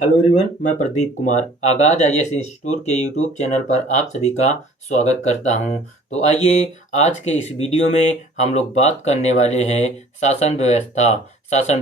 Hello everyone, मैं प्रदीप कुमार आगाज IAS institute के यूट्यूब चैनल पर आप सभी का स्वागत करता हूं। तो आइए आज के इस वीडियो में हम लोग बात करने वाले हैं शासन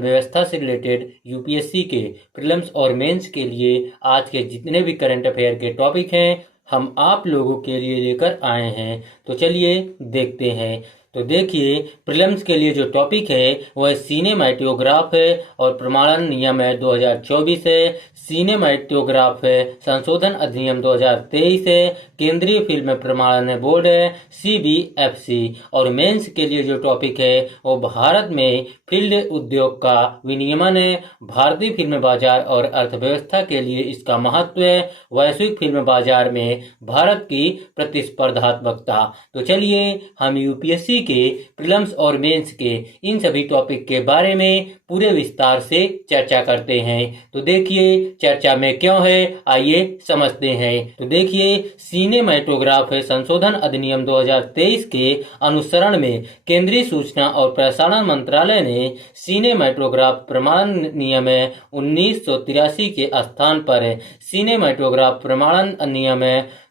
व्यवस्था से रिलेटेड यूपीएससी के प्रीलिम्स और मेंस के लिए आज के जितने भी करंट अफेयर के टॉपिक हैं हम आप लोगों के लिए लेकर आए हैं। तो चलिए देखते हैं। तो देखिए, प्रीलिम्स के लिए जो टॉपिक है वह सिनेमैटोग्राफ है और प्रमाणन नियम है 2024 है। सिनेमैटोग्राफ है संशोधन अधिनियम 2023 है। केंद्रीय फिल्म प्रमाणन बोर्ड है सीबीएफसी। और मेंस के लिए जो टॉपिक है वो भारत में फिल्म उद्योग का विनियमन है, भारतीय फिल्म बाजार और अर्थव्यवस्था के लिए इसका महत्व है, वैश्विक फिल्म बाजार में भारत की प्रतिस्पर्धात्मकता। तो चलिए हम यूपीएससी के प्रीलिम्स और मेंस के इन सभी टॉपिक के बारे में पूरे विस्तार से चर्चा करते हैं। तो देखिए चर्चा में क्यों है, आइए समझते हैं। तो देखिए, सिनेमैटोग्राफ संशोधन अधिनियम 2023 के अनुसरण में केंद्रीय सूचना और प्रसारण मंत्रालय ने सिनेमैटोग्राफ प्रमाणन नियम 1983 के स्थान पर सिनेमैटोग्राफ प्रमाणन नियम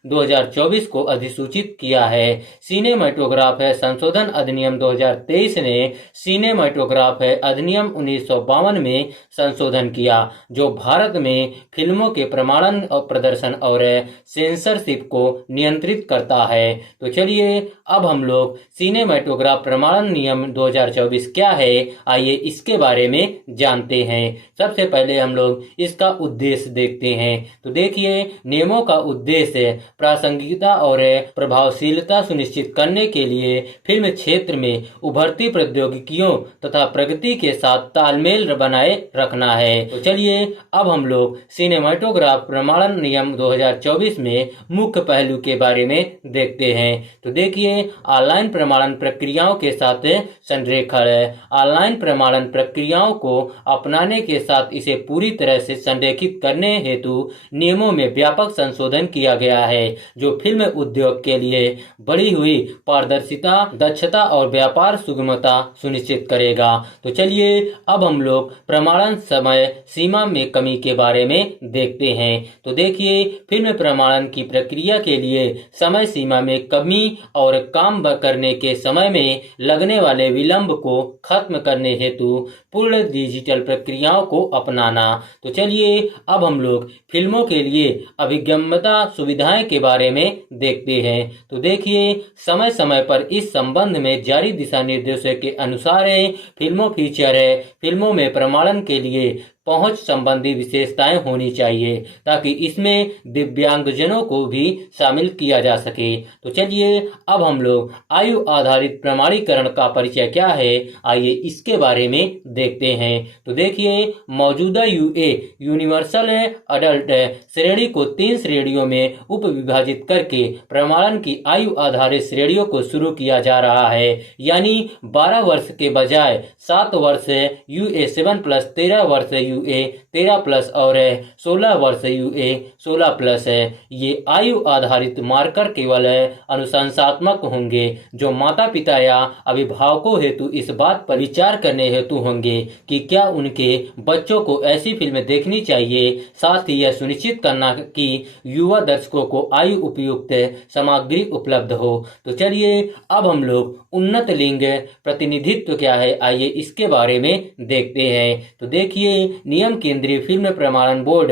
2024 को अधिसूचित किया है। सिनेमैटोग्राफ संशोधन अधिनियम 2023 ने सिनेमैटोग्राफ अधिनियम 1952 में संशोधन किया, जो भारत में फिल्मों के प्रमाणन और प्रदर्शन और सेंसरशिप को नियंत्रित करता है। तो चलिए अब हम लोग सिनेमैटोग्राफ प्रमाणन नियम 2024 क्या है, आइए इसके बारे में जानते हैं। सबसे पहले हम लोग इसका उद्देश्य देखते हैं। तो देखिए, नियमों का उद्देश्य प्रासंगिकता और प्रभावशीलता सुनिश्चित करने के लिए फिल्म क्षेत्र में उभरती प्रौद्योगिकियों तथा प्रगति के साथ तालमेल बनाए रखना है। तो चलिए अब हम लोग सिनेमैटोग्राफ प्रमाणन नियम 2024 में मुख्य पहलू के बारे में देखते हैं। तो देखिए, ऑनलाइन प्रमाणन प्रक्रियाओं के साथ संरेखण है। ऑनलाइन प्रमाणन प्रक्रियाओं को अपनाने के साथ इसे पूरी तरह से संरेखित करने हेतु नियमों में व्यापक संशोधन किया गया है, जो फिल्म उद्योग के लिए बढ़ी हुई पारदर्शिता, दक्षता और व्यापार सुगमता सुनिश्चित करेगा। तो चलिए अब हम लोग प्रमाणन समय सीमा में कमी के बारे में देखते हैं। तो देखिए, फिल्म प्रमाणन की प्रक्रिया के लिए समय सीमा में कमी और काम करने के समय में लगने वाले विलंब को खत्म करने हेतु पूर्ण डिजिटल प्रक्रियाओं को अपनाना। तो चलिए अब हम लोग फिल्मों के लिए अभिगम्यता सुविधाएं के बारे में देखते हैं। तो देखिए, समय समय पर इस संबंध में जारी दिशा निर्देशों के अनुसार फिल्मों में प्रमाणन के लिए पहुंच संबंधी विशेषताएं होनी चाहिए, ताकि इसमें दिव्यांगजनों को भी शामिल किया जा सके। तो चलिए अब हम लोग आयु आधारित प्रमाणीकरण का परिचय क्या है, आइए इसके बारे में देखते हैं। तो देखिए, मौजूदा यूनिवर्सल अडल्ट श्रेणी को 3 श्रेणियों में उप विभाजित करके प्रमाणन की आयु आधारित श्रेणियों को शुरू किया जा रहा है। यानी 12 वर्ष के बजाय 7 वर्ष UA 7+, 13 वर्ष UA 13+ और 16 वर्ष UA 16+ है। ये आयु आधारित मार्कर केवल अनुशंसात्मक होंगे, जो माता पिता या अभिभावकों हेतु इस बात पर विचार करने हेतु होंगे कि क्या उनके बच्चों को ऐसी फिल्म देखनी चाहिए। साथ ही यह सुनिश्चित करना कि युवा दर्शकों को आयु उपयुक्त सामग्री उपलब्ध हो। तो चलिए अब हम लोग उन्नत लिंग प्रतिनिधित्व क्या है, आइए इसके बारे में देखते हैं। तो देखिए, नियम केंद्रीय फिल्म प्रमाणन बोर्ड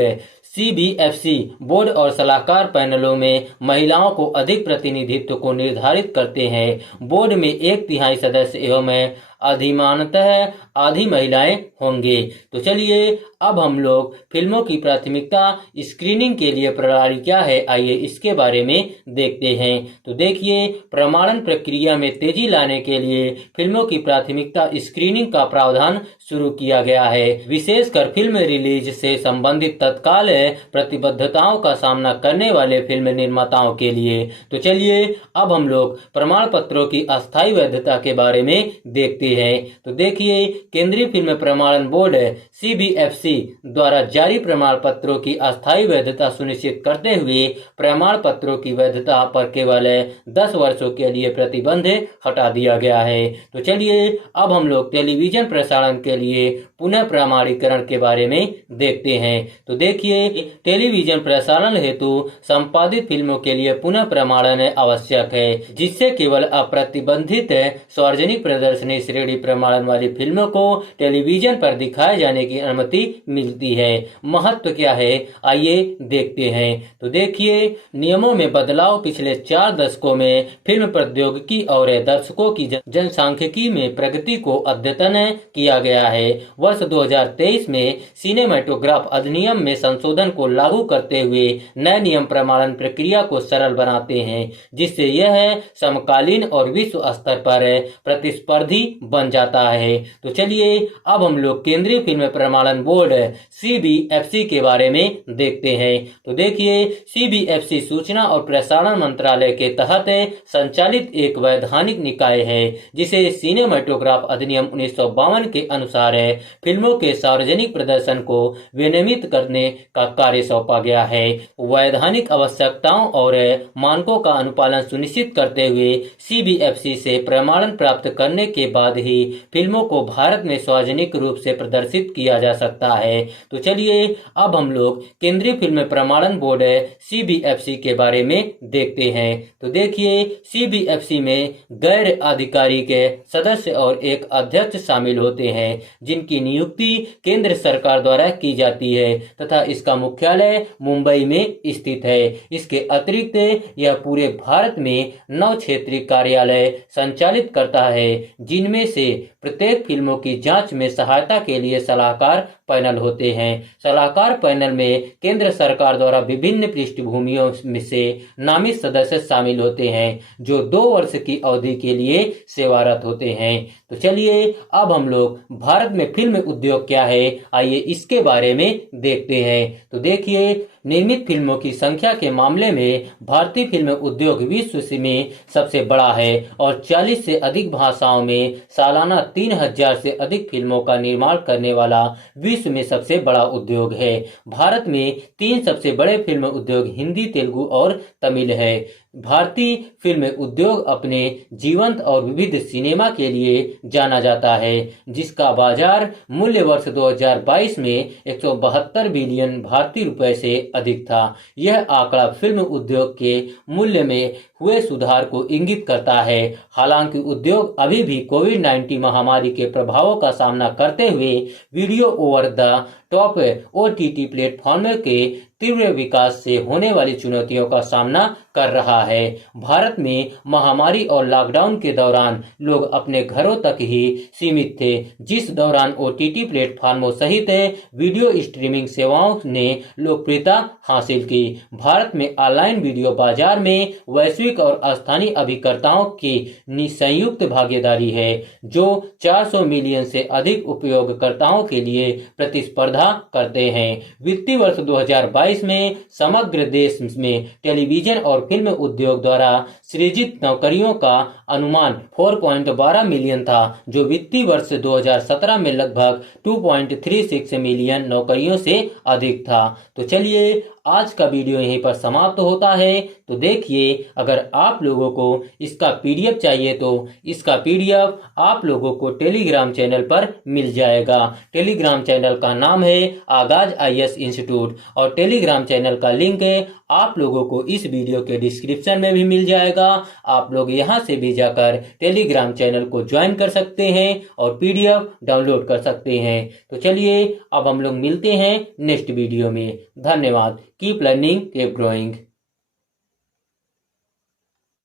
सीबीएफसी बोर्ड और सलाहकार पैनलों में महिलाओं को अधिक प्रतिनिधित्व को निर्धारित करते हैं। बोर्ड में 1/3 सदस्य एवं अधिमानतः आधी महिलाएं होंगे। तो चलिए अब हम लोग फिल्मों की प्राथमिकता स्क्रीनिंग के लिए प्रणाली क्या है, आइए इसके बारे में देखते हैं। तो देखिए, प्रमाणन प्रक्रिया में तेजी लाने के लिए फिल्मों की प्राथमिकता स्क्रीनिंग का प्रावधान शुरू किया गया है, विशेषकर फिल्म रिलीज से संबंधित तत्काल प्रतिबद्धताओं का सामना करने वाले फिल्म निर्माताओं के लिए। तो चलिए अब हम लोग प्रमाण पत्रों की अस्थायी वैधता के बारे में देखते हैं। तो देखिए, केंद्रीय फिल्म प्रमाणन बोर्ड CBFC द्वारा जारी प्रमाण पत्रों की अस्थायी वैधता सुनिश्चित करते हुए प्रमाण पत्रों की वैधता पर केवल 10 वर्षों के लिए प्रतिबंध हटा दिया गया है। तो चलिए अब हम लोग टेलीविजन प्रसारण के लिए पुनः प्रमाणीकरण के बारे में देखते हैं। तो देखिए, टेलीविजन प्रसारण हेतु संपादित फिल्मों के लिए पुनः प्रमाणन आवश्यक है, जिससे केवल अप्रतिबंधित सार्वजनिक प्रदर्शनी श्रेणी प्रमाणन वाली फिल्मों को टेलीविजन पर दिखाए जाने की अनुमति मिलती है। महत्व क्या है, आइए देखते हैं। तो देखिए, नियमों में बदलाव पिछले 4 दशकों में फिल्म प्रौद्योगिकी और दर्शकों की जनसांख्यिकी में प्रगति को अद्यतन किया गया है। वर्ष 2023 में सिनेमैटोग्राफ अधिनियम में संशोधन को लागू करते हुए नए नियम प्रमाणन प्रक्रिया को सरल बनाते हैं, जिससे यह समकालीन और विश्व स्तर पर प्रतिस्पर्धी बन जाता है। तो चलिए अब हम लोग केंद्रीय फिल्म प्रमाणन बोर्ड CBFC के बारे में देखते हैं। तो देखिए, CBFC सूचना और प्रसारण मंत्रालय के तहत संचालित एक वैधानिक निकाय है, जिसे सिनेमैटोग्राफ अधिनियम 1952 के अनुसार फिल्मों के सार्वजनिक प्रदर्शन को विनियमित करने का कार्य सौंपा गया है। वैधानिक आवश्यकताओं और मानकों का अनुपालन सुनिश्चित करते हुए CBFC से प्रमाणन प्राप्त करने के बाद ही फिल्मों को भारत में सार्वजनिक रूप से प्रदर्शित किया जा सकता है। तो चलिए अब हम लोग केंद्रीय फिल्म प्रमाणन बोर्ड CBFC के बारे में देखते हैं। तो देखिए, CBFC में गैर आधिकारिक सदस्य और एक अध्यक्ष शामिल होते हैं, जिनकी नियुक्ति केंद्र सरकार द्वारा की जाती है तथा इसका मुख्यालय मुंबई में स्थित है। इसके अतिरिक्त यह पूरे भारत में 9 क्षेत्रीय कार्यालय संचालित करता है, जिनमें से प्रत्येक फिल्मों की जांच में सहायता के लिए सलाहकार पैनल होते हैं। सलाहकार पैनल में केंद्र सरकार द्वारा विभिन्न पृष्ठभूमियों में से नामित सदस्य शामिल होते हैं, जो 2 वर्ष की अवधि के लिए सेवारत होते हैं। तो चलिए अब हम लोग भारत में फिल्म उद्योग क्या है, आइए इसके बारे में देखते हैं। तो देखिए, निर्मित फिल्मों की संख्या के मामले में भारतीय फिल्म उद्योग विश्व में सबसे बड़ा है और 40 से अधिक भाषाओं में सालाना 3000 से अधिक फिल्मों का निर्माण करने वाला विश्व में सबसे बड़ा उद्योग है। भारत में 3 सबसे बड़े फिल्म उद्योग हिंदी, तेलुगु और तमिल है। भारतीय फिल्म उद्योग अपने जीवंत और विविध सिनेमा के लिए जाना जाता है, जिसका बाजार मूल्य वर्ष 2022 में 172 बिलियन भारतीय रुपए से अधिक था। यह आंकड़ा फिल्म उद्योग के मूल्य में हुए सुधार को इंगित करता है। हालांकि उद्योग अभी भी कोविड-19 महामारी के प्रभावों का सामना करते हुए video over the top OTT platform के तीव्र विकास से होने वाली चुनौतियों का सामना कर रहा है। भारत में महामारी और लॉकडाउन के दौरान लोग अपने घरों तक ही सीमित थे, जिस दौरान OTT प्लेटफॉर्मों सहित वीडियो स्ट्रीमिंग सेवाओं ने लोकप्रियता हासिल की। भारत में ऑनलाइन वीडियो बाजार में वैश्विक और स्थानीय अभिकर्ताओं की संयुक्त भागीदारी है, जो 400 मिलियन से अधिक उपयोगकर्ताओं के लिए प्रतिस्पर्धा करते हैं। वित्तीय वर्ष 2022 में समग्र देश में टेलीविजन और फिल्म उद्योग द्वारा सृजित नौकरियों का अनुमान 4.12 मिलियन था, जो वित्तीय वर्ष 2017 में लगभग 2.36 मिलियन नौकरियों से अधिक था। तो चलिए आज का वीडियो यहीं पर समाप्त होता है। तो देखिए, अगर आप लोगों को इसका PDF चाहिए तो इसका PDF आप लोगों को टेलीग्राम चैनल पर मिल जाएगा। टेलीग्राम चैनल का नाम है आगाज IAS इंस्टीट्यूट और टेलीग्राम चैनल का लिंक आप लोगों को इस वीडियो के डिस्क्रिप्शन में भी मिल जाएगा। आप लोग यहां से भी जाकर टेलीग्राम चैनल को ज्वाइन कर सकते हैं और PDF डाउनलोड कर सकते हैं। तो चलिए अब हम लोग मिलते हैं नेक्स्ट वीडियो में। धन्यवाद। Keep learning, keep growing.